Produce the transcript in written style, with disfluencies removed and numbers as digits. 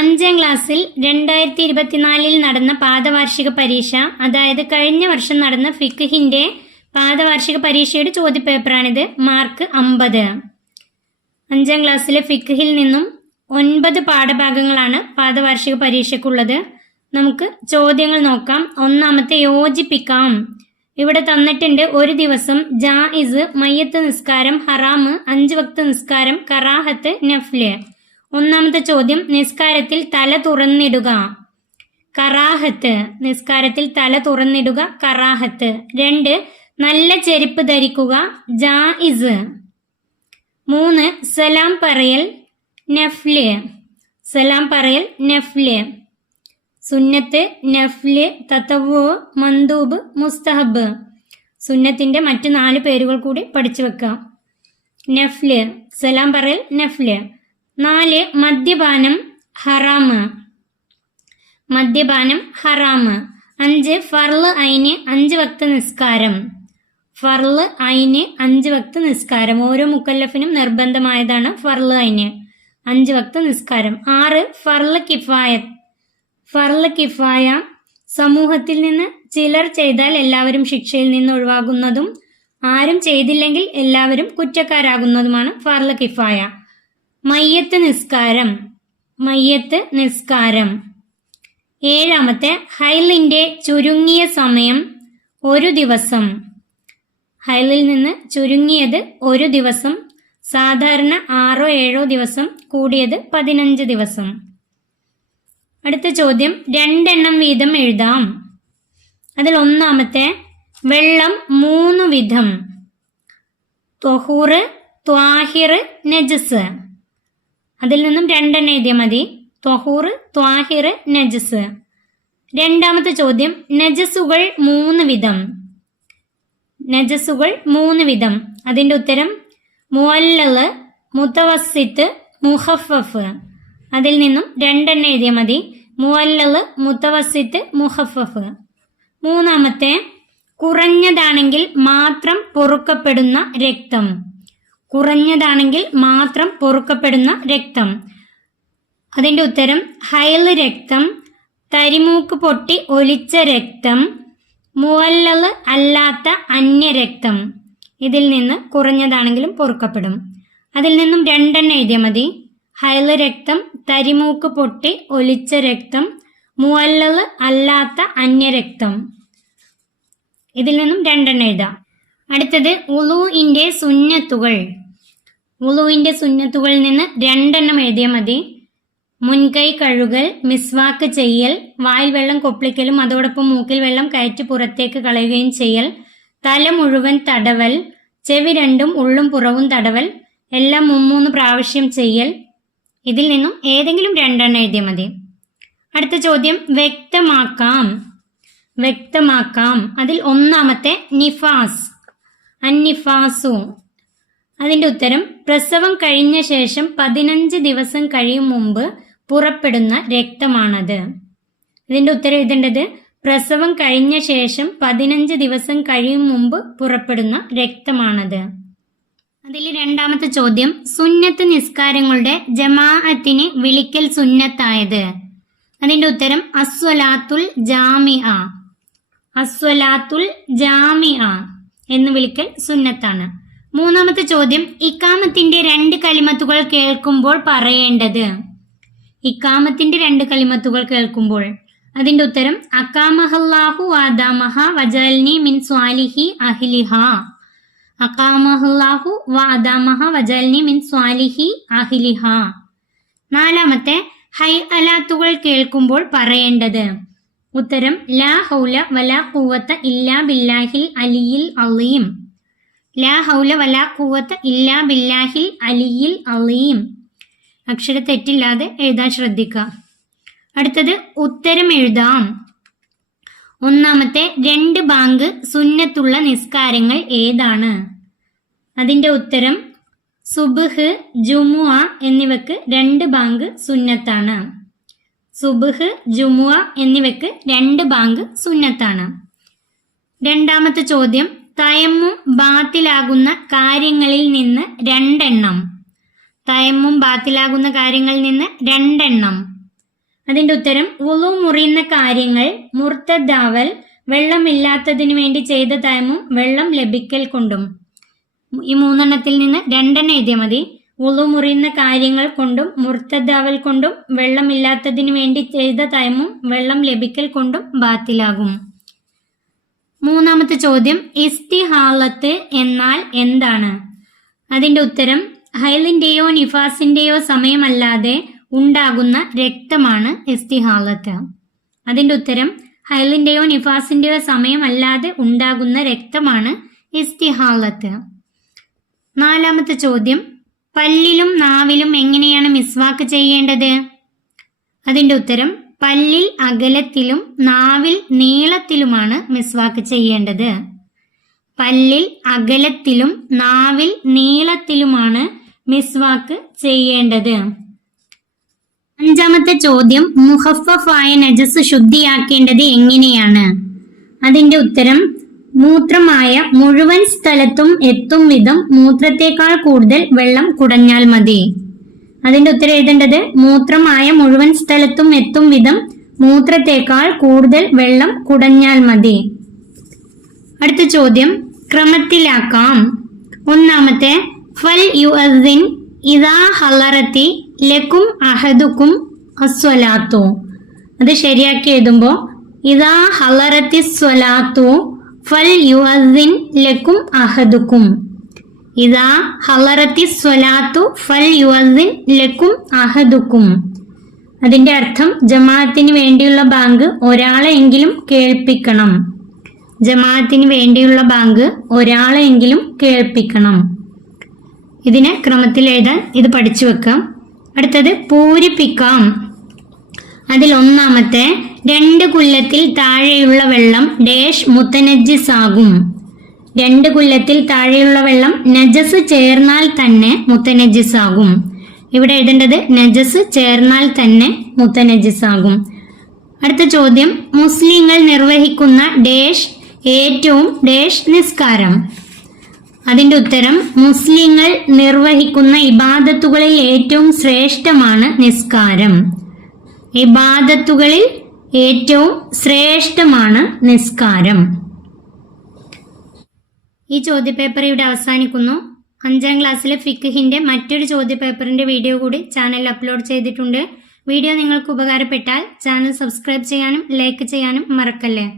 5ാം ക്ലാസ്സിൽ 2024 നടന്ന പാദവാർഷിക പരീക്ഷ, അതായത് കഴിഞ്ഞ വർഷം നടന്ന ഫിഖ്ഹിന്റെ പാദവാർഷിക പരീക്ഷയുടെ ചോദ്യപേപ്പറാണിത്. മാർക്ക് 50. 5ാം ക്ലാസ്സിലെ ഫിഖ്ഹിൽ നിന്നും 9 പാഠഭാഗങ്ങളാണ് പാദവാർഷിക പരീക്ഷയ്ക്കുള്ളത്. നമുക്ക് ചോദ്യങ്ങൾ നോക്കാം. ഒന്നാമത്തെ യോജിപ്പിക്കാം. ഇവിടെ തന്നിട്ടുണ്ട്: ഒരു ദിവസം ജായിസ്, മയ്യത്ത് നിസ്കാരം, ഹറാമ്, 5 വക്ത് നിസ്കാരം, കറാഹത്ത്, നഫ്ല്. ഒന്നാമത്തെ ചോദ്യം: നിസ്കാരത്തിൽ തല തുറന്നിടുക, കറാഹത്ത്. നിസ്കാരത്തിൽ തല തുറന്നിടുക, കറാഹത്ത്. 2, നല്ല ചെരുപ്പ് ധരിക്കുക, ജായിസ്. 3, സലാം പറയൽ, നഫ്ല്. സലാം പറയൽ, നഫ്ല്. സുന്നത്ത്, നഫ്ല്, തതവ്വു, മന്ദൂബ്, മുസ്തഹബ്. സുന്നത്തിന്റെ മറ്റു 4 പേരുകൾ കൂടി പഠിച്ചു വെക്കാം. നഫ്ല്, സലാം പറയൽ, നഫ്ല്. 4, മദ്യപാനം, ഹറാമ്. മദ്യപാനം ഹറാമ്. 5, ഫർള് ഐന്, 5 വക്ത് നിസ്കാരം. ഫർള് ഐന്, 5 വക്ത് നിസ്കാരം. ഓരോ മുക്കല്ലഫിനും നിർബന്ധമായതാണ് ഫർള് ഐന്, 5 വക്ത് നിസ്കാരം. 6, ഫർള് കിഫായത്ത്. ഫർള് കിഫായ സമൂഹത്തിൽ നിന്ന് ചിലർ ചെയ്താൽ എല്ലാവരും ശിക്ഷയിൽ നിന്ന് ഒഴിവാകുന്നതും ആരും ചെയ്തില്ലെങ്കിൽ എല്ലാവരും കുറ്റക്കാരാകുന്നതുമാണ് ഫർള് കിഫായ. മയ്യത്ത് നിസ്കാരം. മയ്യത്ത് നിസ്കാരം. 7, ഹൈലിന്റെ ചുരുങ്ങിയ സമയം 1 ദിവസം. ഹൈലിൽ നിന്ന് ചുരുങ്ങിയത് 1 ദിവസം, സാധാരണ 6-7 ദിവസം, കൂടിയത് 15 ദിവസം. അടുത്ത ചോദ്യം: 2 എണ്ണം വീതം എഴുതാം. അതിൽ ഒന്നാമത്തെ: വെള്ളം 3 വിധം. ത്വഹൂറ്, ത്വാഹിർ, നജസ്. അതിൽ നിന്നും 2 എണ്ണം എഴുതിയാൽ മതി. ത്വഹൂറ്, ത്വാഹിർ, നജസ്. രണ്ടാമത്തെ ചോദ്യം: നജസുകൾ 3 വിധം. നജസുകൾ 3 വിധം. അതിന്റെ ഉത്തരം: മുഅല്ലല്, മുതവസ്സിത്ത്, മുഖഫഫ്. അതിൽ നിന്നും 2 എണ്ണം എഴുതിയാൽ മതി. മുഅല്ലല്, മുതവസ്സിത്ത്, മുഖഫഫ്. മൂന്നാമത്തെ: കുറഞ്ഞതാണെങ്കിൽ മാത്രം പൊറുക്കപ്പെടുന്ന രക്തം. കുറഞ്ഞതാണെങ്കിൽ മാത്രം പൊറുക്കപ്പെടുന്ന രക്തം. അതിന്റെ ഉത്തരം: ഹൈല് രക്തം, തരിമൂക്ക് പൊട്ടി ഒലിച്ച രക്തം, മുഅല്ലല് അല്ലാത്ത അന്യരക്തം. ഇതിൽ നിന്ന് കുറഞ്ഞതാണെങ്കിലും പൊറുക്കപ്പെടും. അതിൽ നിന്നും 2 എണ്ണം എഴുതിയാൽ മതി. ഹൈല് രക്തം, തരിമൂക്ക് പൊട്ടി ഒലിച്ച രക്തം, മുഅല്ലല് അല്ലാത്ത അന്യരക്തം. ഇതിൽ നിന്നും 2 എണ്ണം എഴുതാം. അടുത്തത് വുളൂഇന്റെ സുന്നത്തുകൾ. വുളൂഇന്റെ സുന്നത്തുകളിൽ നിന്ന് 2 എണ്ണം എഴുതിയാൽ മതി. മുൻകൈ കഴുകൽ, മിസ്വാക്ക് ചെയ്യൽ, വായിൽ വെള്ളം കൊപ്പിളിക്കലും അതോടൊപ്പം മൂക്കിൽ വെള്ളം കയറ്റി പുറത്തേക്ക് കളയുകയും ചെയ്യൽ, തല മുഴുവൻ തടവൽ, ചെവി 2ഉം ഉള്ളും പുറവും തടവൽ, എല്ലാം 3 പ്രാവശ്യം ചെയ്യൽ. ഇതിൽ നിന്നും ഏതെങ്കിലും 2 എണ്ണം എഴുതിയാൽ മതി. അടുത്ത ചോദ്യം: വ്യക്തമാക്കാം. വ്യക്തമാക്കാം. അതിൽ ഒന്നാമത്തെ: നിഫാസ്, അന്നിഫാസു. അതിന്റെ ഉത്തരം: പ്രസവം കഴിഞ്ഞ ശേഷം 15 ദിവസം കഴിയും മുമ്പ് പുറപ്പെടുന്ന രക്തമാണത്. ഇതിന്റെ ഉത്തരം എഴുതേണ്ടത്: പ്രസവം കഴിഞ്ഞ ശേഷം 15 ദിവസം കഴിയും മുമ്പ് പുറപ്പെടുന്ന രക്തമാണത്. അതിൽ രണ്ടാമത്തെ ചോദ്യം: സുന്നത്ത് നിസ്കാരങ്ങളുടെ ജമാഅത്തിന് വിളിക്കൽ സുന്നത്തായത്. അതിന്റെ ഉത്തരം: അസ്വലാത്തുൽ ജാമിഅ. അസ്വലാത്തുൽ ജാമിഅ എന്ന് വിളിക്കൽ സുന്നത്താണ്. മൂന്നാമത്തെ ചോദ്യം: ഇഖാമത്തിന്റെ 2 കലിമത്തുകൾ കേൾക്കുമ്പോൾ പറയേണ്ടത്. ഇഖാമത്തിന്റെ 2 കലിമത്തുകൾ കേൾക്കുമ്പോൾ. അതിന്റെ ഉത്തരം: അഖാമഹല്ലാഹു വഅദാമഹ വജഅൽനി മിൻ സ്വാലിഹി അഹ്ലിഹ. അഖാമഹല്ലാഹു വഅദാമഹ വജഅൽനി മിൻ സ്വാലിഹി അഹ്ലിഹ. നാലാമത്തെ: ഹൈഅലാത്തുകൾ കേൾക്കുമ്പോൾ പറയേണ്ടത്. ഉത്തരം: ലാ ഹൗല വലാ ഖുവത ഇല്ലാ ബില്ലാഹിൽ അലിയിൽ അലീം. ലാ ഹൗല വലാ ഖുവത ഇല്ലാ ബില്ലാഹിൽ അലിയിൽ അലീം. അക്ഷര തെറ്റില്ലാതെ എഴുതാൻ ശ്രദ്ധിക്കുക. അടുത്തത് ഉത്തരം എഴുതാം. ഒന്നാമത്തെ: 2 ബാങ്ക് സുന്നത്തുള്ള നിസ്കാരങ്ങൾ ഏതാണ്? അതിന്റെ ഉത്തരം: സുബ്ഹ്, ജുമുഅ എന്നിവക്ക് 2 ബാങ്ക് സുന്നത്താണ്. സുബ്ഹ്, ജുമുഅ എന്നിവക്ക് 2 ബാങ്ക് സുന്നത്താണ്. രണ്ടാമത്തെ ചോദ്യം: തയമ്മും ബാത്തിലാകുന്ന കാര്യങ്ങളിൽ നിന്ന് 2 എണ്ണം. തയമ്മും ബാത്തിലാകുന്ന കാര്യങ്ങളിൽ നിന്ന് 2 എണ്ണം. അതിന്റെ ഉത്തരം വുളു മുറിയുന്ന കാര്യങ്ങൾ മുർത്തദാവൽ, വെള്ളമില്ലാത്തതിനു വേണ്ടി ചെയ്ത തയമ്മും, വെള്ളം ലഭിക്കൽ കൊണ്ടും. ഈ 3 നിന്ന് 2 എഴുതിയാൽ മതി. വുളു മുറിയുന്ന കാര്യങ്ങൾ കൊണ്ടും മുർത്തദാവൽ കൊണ്ടും വെള്ളമില്ലാത്തതിനു വേണ്ടി ചെയ്ത തയമ്മും, വെള്ളം ലഭിക്കൽ കൊണ്ടും ബാത്തിലാകും. 3ാമത്തെ ചോദ്യം, ഇസ്തിഹാലത്ത് എന്നാൽ എന്താണ്? അതിന്റെ ഉത്തരം ഹൈലിന്റെയോ നിഫാസിന്റെയോ സമയമല്ലാതെ ഉണ്ടാകുന്ന രക്തമാണ് ഇസ്തിഹാലത്ത്. അതിന്റെ ഉത്തരം ഹൈലിന്റെയോ നിഫാസിന്റെയോ സമയമല്ലാതെ ഉണ്ടാകുന്ന രക്തമാണ് ഇസ്തിഹാലത്ത്. 4ാമത്തെ ചോദ്യം, പല്ലിലും നാവിലും എങ്ങനെയാണ് മിസ്വാക്ക് ചെയ്യേണ്ടത്? അതിന്റെ ഉത്തരം പല്ലിൽ അകലത്തിലും നാവിൽ നീളത്തിലുമാണ് മിസ്വാക്ക് ചെയ്യേണ്ടത്. പല്ലിൽ അകലത്തിലും നാവിൽ നീളത്തിലുമാണ് മിസ്വാക്ക് ചെയ്യേണ്ടത്. 5ാമത്തെ ചോദ്യം, മുഖഫഫായ നജസ് ശുദ്ധിയാക്കേണ്ടത് എങ്ങനെയാണ്? അതിന്റെ ഉത്തരം മൂത്രമായ മുഴുവൻ സ്ഥലത്തും എത്തും വിധം മൂത്രത്തേക്കാൾ കൂടുതൽ വെള്ളം കുടഞ്ഞാൽ മതി. അതിന്റെ ഉത്തരം എഴുതേണ്ടത് മൂത്രമായ മുഴുവൻ സ്ഥലത്തും എത്തും വിധം മൂത്രത്തേക്കാൾ കൂടുതൽ വെള്ളം കുടഞ്ഞാൽ മതി. അടുത്ത ചോദ്യം ക്രമത്തിലാക്കാം. 1ാമത്തെ ഫൽ യുഅദ്ദിൻ ഇദാ ഹളറത്തി ലക്കും അഹദുക്കും അസ്വലാത്തു. അത് ശരിയാക്കി എഴുതുമ്പോൾ ഇദാ ഹളറത്തി സ്വലാത്തു ഫൽ യുഅദ്ദിൻ ലക്കും അഹദുക്കും. ഇദാ ഹളറത്തി സ്വലാത്തു ഫൽ യുഅദ്ദിൻ ലക്കും അഹദുക്കും. അതിന്റെ അർത്ഥം ജമാഅത്തിന് വേണ്ടിയുള്ള ബാങ്ക് ഒരാളെങ്കിലും കേൾപ്പിക്കണം. ജമാഅത്തിന് വേണ്ടിയുള്ള ബാങ്ക് ഒരാളെങ്കിലും കേൾപ്പിക്കണം. ഇതിനെ ക്രമത്തിൽ എഴുതാൻ ഇത് പഠിച്ചു വെക്കാം. അടുത്തത് പൂരിപ്പിക്കാം. അതിൽ 1ാമത്തെ 2 കുല്ലത്തിൽ താഴെയുള്ള വെള്ളം ഡേഷ് മുത്തനജ്ജിസ് ആകും. 2 കുല്ലത്തിൽ താഴെയുള്ള വെള്ളം നജസ് ചേർന്നാൽ തന്നെ മുത്തനജ്ജിസ് ആകും. ഇവിടെ എഴുതേണ്ടത് നജസ് ചേർന്നാൽ തന്നെ മുത്തനജ്ജിസ് ആകും. അടുത്ത ചോദ്യം, മുസ്ലിങ്ങൾ നിർവഹിക്കുന്ന ഡേഷ് ഏറ്റവും ഡേഷ് നിസ്കാരം. അതിന്റെ ഉത്തരം മുസ്ലിങ്ങൾ നിർവഹിക്കുന്ന ഇബാദത്തുകളിൽ ഏറ്റവും ശ്രേഷ്ഠമാണ് നിസ്കാരം. ഇബാദത്തുകളിൽ ഏറ്റവും ശ്രേഷ്ഠമാണ് നിസ്കാരം. ഈ ചോദ്യപേപ്പർ ഇവിടെ അവസാനിക്കുന്നു. 5ാം ക്ലാസ്സിലെ ഫിഖ്ഹിന്റെ മറ്റൊരു ചോദ്യപേപ്പറിന്റെ വീഡിയോ കൂടി ചാനലിൽ അപ്ലോഡ് ചെയ്തിട്ടുണ്ട്. വീഡിയോ നിങ്ങൾക്ക് ഉപകാരപ്പെട്ടാൽ ചാനൽ സബ്സ്ക്രൈബ് ചെയ്യാനും ലൈക്ക് ചെയ്യാനും മറക്കല്ലേ.